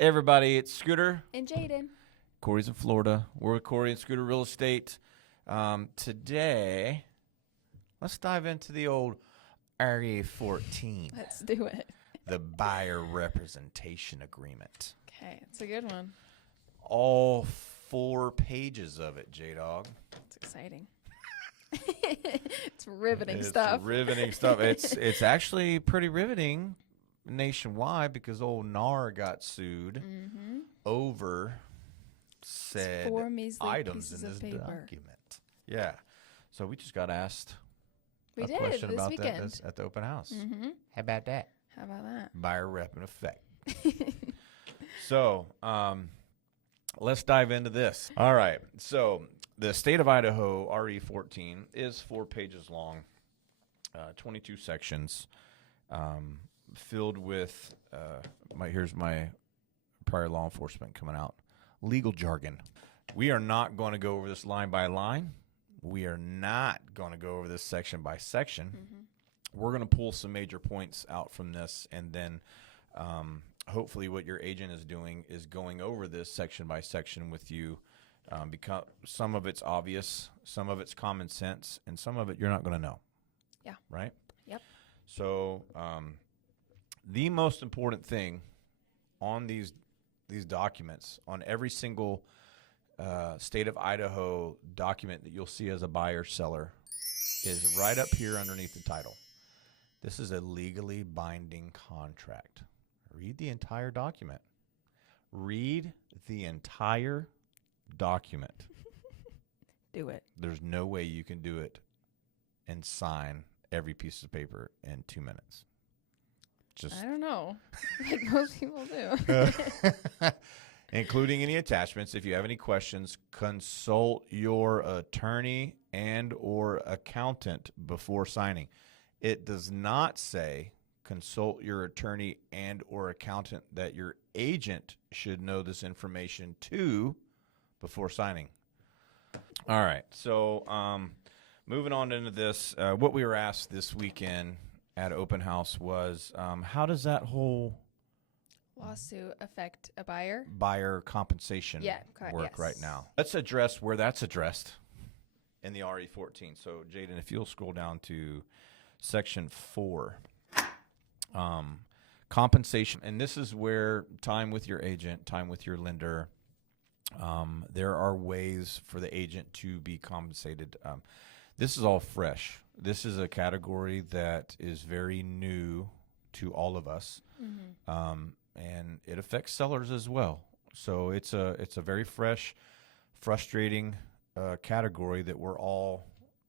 Hey everybody, it's Scooter. And Jaiden. Corey's in Florida. We're with Corey and Scooter Real Estate. Today, let's dive into the old RE14. Let's do it. The Buyer Representation Agreement. Okay, it's a good one. All 4 pages of it, J-Dog. It's exciting. It's riveting stuff. It's riveting stuff. It's actually pretty riveting nationwide because old NAR got sued over said 4 measly items pieces in of this paper. document. Yeah. So we just got asked We a did question this about weekend. that at the open house. How about that? How about that? Buyer rep in effect. So let's dive into this. All right. So the state of Idaho RE14 is 4 pages long, 22 sections, filled with, here's my prior law enforcement coming out, legal jargon. We are not going to go over this line by line. We are not going to go over this section by section. We're going to pull some major points out from this, and then hopefully what your agent is doing is going over this section by section with you, because some of it's obvious, some of it's common sense, and some of it you're not going to know. Yeah. Right? Yep. So the most important thing on these documents, on every single state of Idaho document that you'll see as a buyer seller, is right up here underneath the title. This is a legally binding contract. Read the entire document. Read the entire document. Do it. There's no way you can do it and sign every piece of paper in 2 minutes. I don't know. Like most people do. Including any attachments. If you have any questions, consult your attorney and or accountant before signing. It does not say consult your attorney and or accountant that your agent should know this information too before signing. All right. So moving on into this, what we were asked this weekend at open house was how does that whole Lawsuit affect a buyer? buyer compensation work right now? Let's address where that's addressed in the RE14. So, Jaiden, if you'll scroll down to section 4, compensation, and this is where time with your agent, time with your lender, there are ways for the agent to be compensated. This is all fresh. This is a category that is very new to all of us. And it affects sellers as well. So it's a very fresh, frustrating category that we're all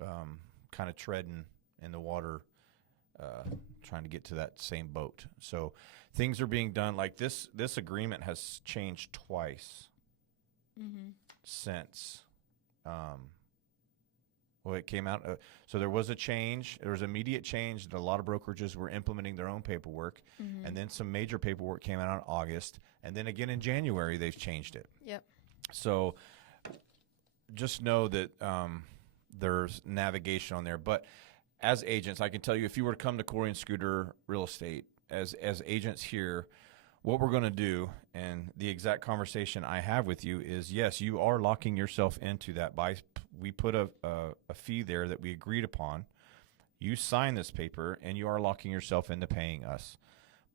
kind of treading in the water, trying to get to that same boat. So things are being done like this. This agreement has changed twice since. Well, it came out. So there was a change. There was immediate change that a lot of brokerages were implementing their own paperwork. And then some major paperwork came out in August. And then again in January, they've changed it. Yep. So just know that there's navigation on there. But as agents, I can tell you, if you were to come to Corey and Scooter Real Estate, as agents here, what we're going to do, and the exact conversation I have with you is, yes, you are locking yourself into that. We put a fee there that we agreed upon. You sign this paper, and you are locking yourself into paying us.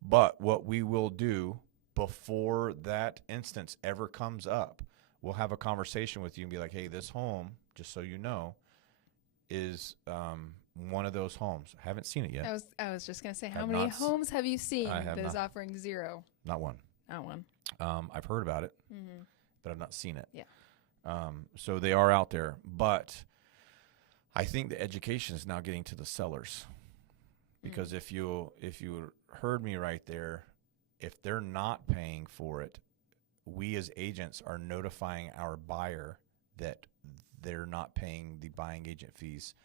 But what we will do before that instance ever comes up, we'll have a conversation with you and be like, hey, this home, just so you know, is one of those homes. I haven't seen it yet. I was just going to say, how many homes have you seen that is offering 0? Not one. Not one. I've heard about it, but I've not seen it. Yeah. So they are out there. But I think the education is now getting to the sellers. Because if you heard me right there, if they're not paying for it, we as agents are notifying our buyer that they're not paying the buying agent fees.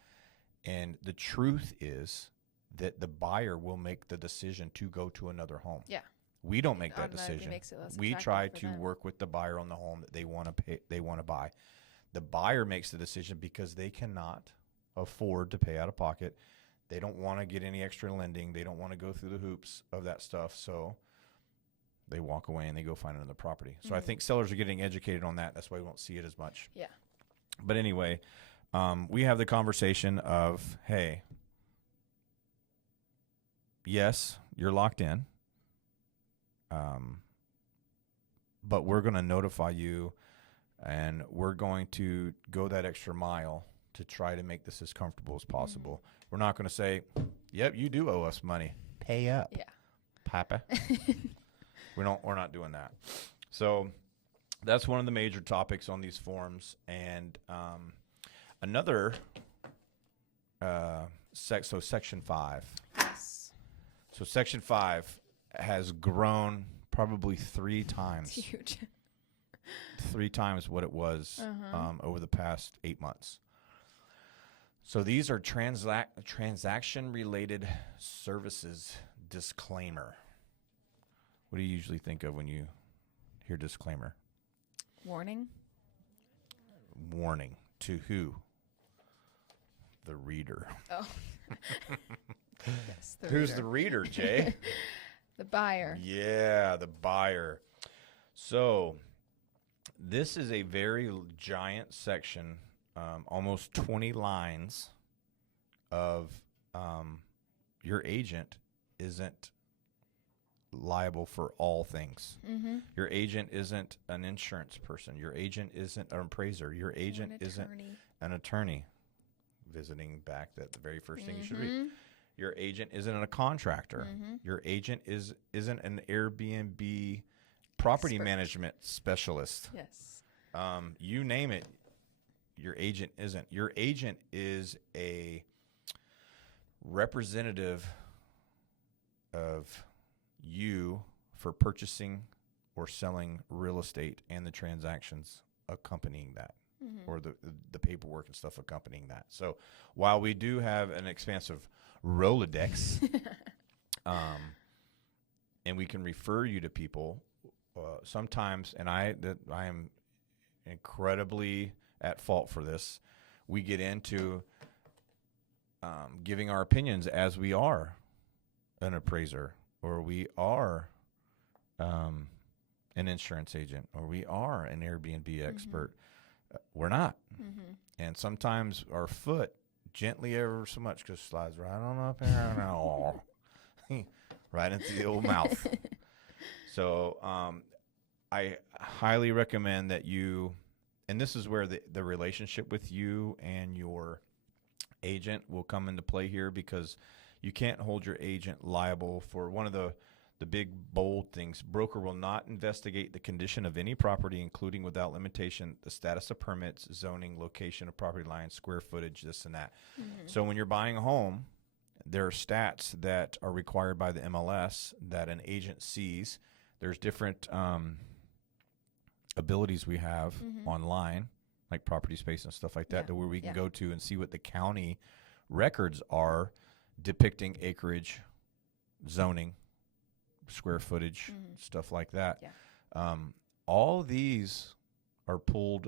And the truth is that the buyer will make the decision to go to another home. Yeah. We don't make that decision. We try to them. work with the buyer on the home that they want to pay, they want to buy. The buyer makes the decision because they cannot afford to pay out of pocket. They don't want to get any extra lending. They don't want to go through the hoops of that stuff. So they walk away and they go find another property. So I think sellers are getting educated on that. That's why we won't see it as much. Yeah. But anyway, we have the conversation of, hey, yes, you're locked in, but we're going to notify you, and we're going to go that extra mile to try to make this as comfortable as possible. We're not going to say, yep, you do owe us money. Pay up. Yeah. Papa. We're not doing that. So that's one of the major topics on these forums. And another, section 5. Yes. So section 5 has grown probably 3 times. It's huge. 3 times what it was over the past 8 months. So these are transaction-related services disclaimer. What do you usually think of when you hear disclaimer? Warning. Warning to who? The reader. Oh. Yes, Who's the reader, Jay? The buyer. Yeah, the buyer. So this is a very giant section, almost 20 lines of your agent isn't liable for all things. Your agent isn't an insurance person. Your agent isn't an appraiser. Your agent isn't an attorney. Visiting back that the very first thing you should read. Your agent isn't a contractor. Your agent isn't an Airbnb property management specialist. Yes. You name it, your agent isn't. Your agent is a representative of you for purchasing or selling real estate and the transactions accompanying that, or the paperwork and stuff accompanying that. So while we do have an expansive Rolodex, and we can refer you to people, sometimes, and I am incredibly at fault for this, we get into giving our opinions as we are an appraiser, or we are an insurance agent, or we are an Airbnb expert. We're not. And sometimes our foot gently ever so much just slides right on up here, right into the old mouth. So I highly recommend that you, and this is where the relationship with you and your agent will come into play here, because you can't hold your agent liable for one of the big bold things. Broker will not investigate the condition of any property, including without limitation the status of permits, zoning, location of property lines, square footage, this and that. So when you're buying a home, there are stats that are required by the MLS that an agent sees. There's different abilities we have online, like Property Space and stuff like that, where we can go to and see what the county records are depicting acreage, zoning, square footage, stuff like that. All these are pulled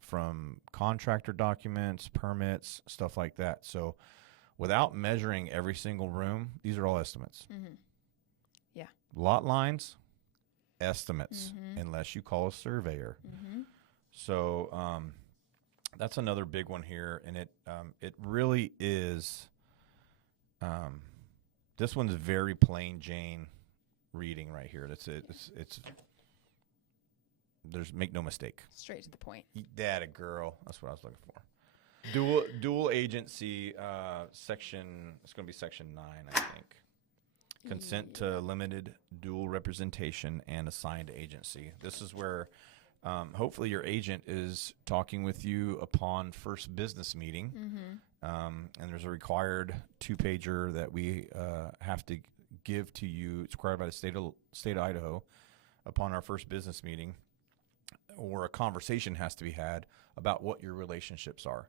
from contractor documents, permits, stuff like that. So without measuring every single room, these are all estimates. Lot lines, estimates, unless you call a surveyor. So that's another big one here, and it really is. This one's very plain Jane reading right here. That's it. It's there's make no mistake. Straight to the point. That a girl. That's what I was looking for. Dual agency section. It's going to be section 9, I think. Consent to limited dual representation and assigned agency. This is where hopefully your agent is talking with you upon first business meeting. And there's a required 2-pager that we have to give to you. It's required by the state of Idaho upon our first business meeting, or a conversation has to be had about what your relationships are.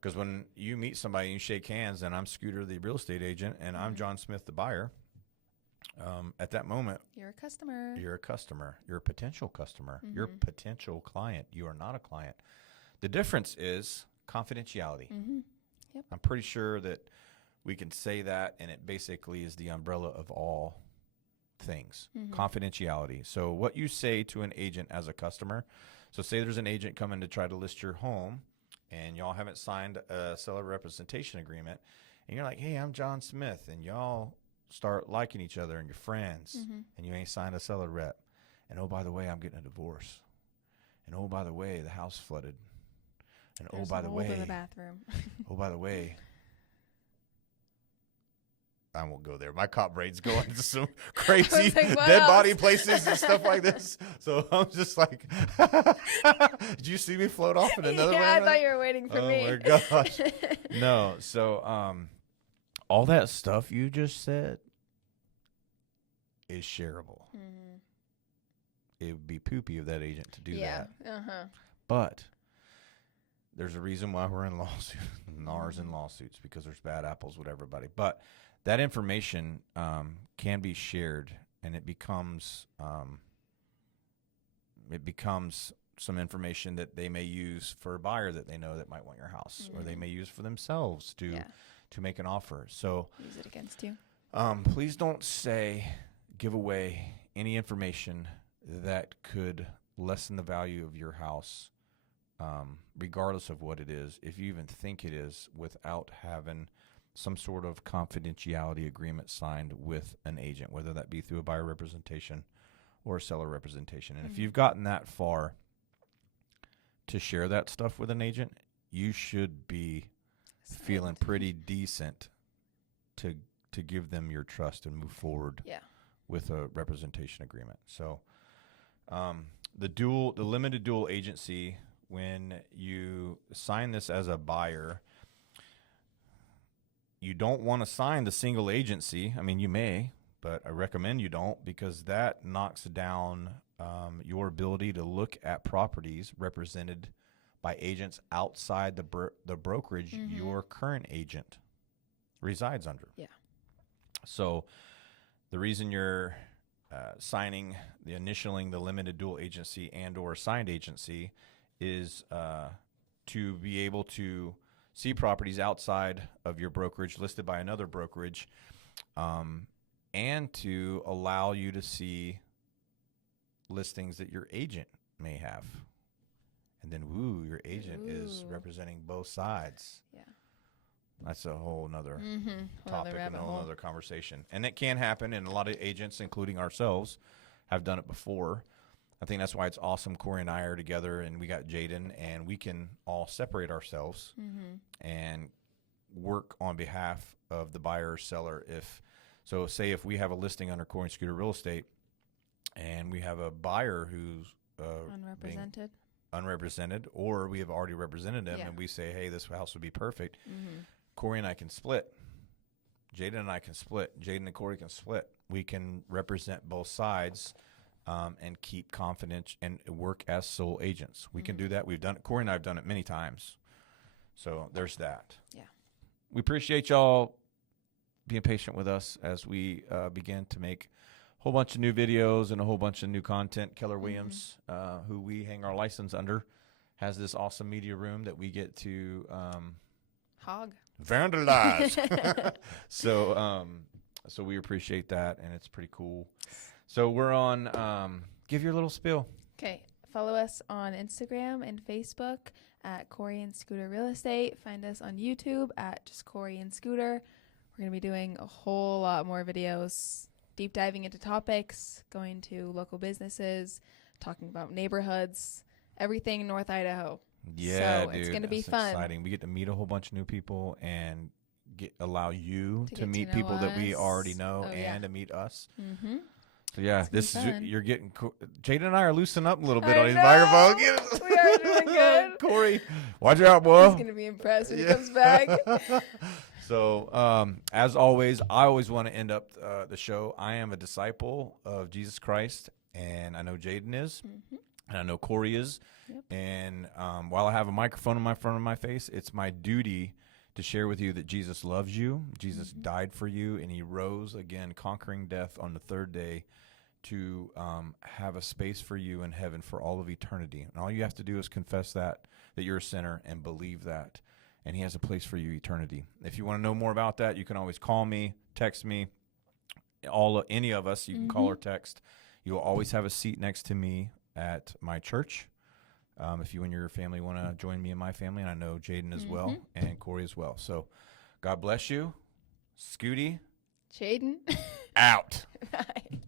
Because when you meet somebody and you shake hands, and I'm Scooter, the real estate agent, and I'm John Smith, the buyer, at that moment, you're a customer. You're a customer. You're a potential customer. You're a potential client. You are not a client. The difference is confidentiality. Yep. I'm pretty sure that we can say that, and it basically is the umbrella of all things, confidentiality. So what you say to an agent as a customer, so say there's an agent coming to try to list your home and y'all haven't signed a seller representation agreement, and you're like, hey, I'm John Smith, and y'all start liking each other and you're friends, and you ain't signed a seller rep. And oh, by the way, I'm getting a divorce. And oh, by the way, the house flooded. And There's oh, by the way, in the bathroom. oh, by the way, I won't go there. My cop brain's going to some crazy like, dead else? body places and stuff like this. So I'm just like, did you see me float off in another Yeah, room? I thought you were waiting for me. Oh my gosh. No. So all that stuff you just said is shareable. It would be poopy of that agent to do that. But there's a reason why we're in lawsuits, NAR's in lawsuits, because there's bad apples with everybody. But that information can be shared, and it becomes some information that they may use for a buyer that they know that might want your house, or they may use for themselves to make an offer. So use it against you. Please don't give away any information that could lessen the value of your house, regardless of what it is, if you even think it is, without having some sort of confidentiality agreement signed with an agent, whether that be through a buyer representation or a seller representation. And if you've gotten that far to share that stuff with an agent, you should be feeling pretty decent to give them your trust and move forward with a representation agreement. So the limited dual agency, when you sign this as a buyer, you don't want to sign the single agency. I mean, you may, but I recommend you don't, because that knocks down your ability to look at properties represented by agents outside the brokerage your current agent resides under. Yeah. So the reason you're initialing the limited dual agency and or assigned agency is to be able to see properties outside of your brokerage listed by another brokerage, and to allow you to see listings that your agent may have. And then, your agent is representing both sides. Yeah. That's a whole nother topic and a whole other conversation. And it can happen, and a lot of agents, including ourselves, have done it before. I think that's why it's awesome Corey and I are together, and we got Jaiden, and we can all separate ourselves and work on behalf of the buyer or seller. Say if we have a listing under Corey and Scooter Real Estate, and we have a buyer who's unrepresented, or we have already represented them, and we say, hey, this house would be perfect. Corey and I can split. Jaiden and I can split. Jaiden and Corey can split. We can represent both sides and keep confidence and work as sole agents. We can do that. We've done it. Corey and I have done it many times. So there's that. Yeah. We appreciate y'all being patient with us as we begin to make a whole bunch of new videos and a whole bunch of new content. Keller Williams, who we hang our license under, has this awesome media room that we get to vandalize. So we appreciate that, and it's pretty cool. So we're on, give your little spiel. Okay. Follow us on Instagram and Facebook at Corey and Scooter Real Estate. Find us on YouTube at just Corey and Scooter. We're going to be doing a whole lot more videos, deep diving into topics, going to local businesses, talking about neighborhoods, everything in North Idaho. Yeah, so dude, it's going to be that's fun. Exciting. We get to meet a whole bunch of new people and allow you to meet people that we already know to meet us. So yeah, you're getting Jaiden and I are loosening up a little bit on these microphones. We are doing good. Corey, watch out, boy. He's gonna be impressed when he comes back. So as always, I always want to end up the show. I am a disciple of Jesus Christ, and I know Jaiden is, and I know Corey is. Yep. And while I have a microphone in front of my face, it's my duty to share with you that Jesus loves you. Jesus died for you, and he rose again, conquering death on the third day to have a space for you in heaven for all of eternity. And all you have to do is confess that you're a sinner and believe that. And he has a place for you eternity. If you want to know more about that, you can always call me, text me, any of us, you can call or text. You will always have a seat next to me at my church. If you and your family want to join me and my family, and I know Jaiden as well and Corey as well. So God bless you. Scooty. Jaiden. Out. Bye.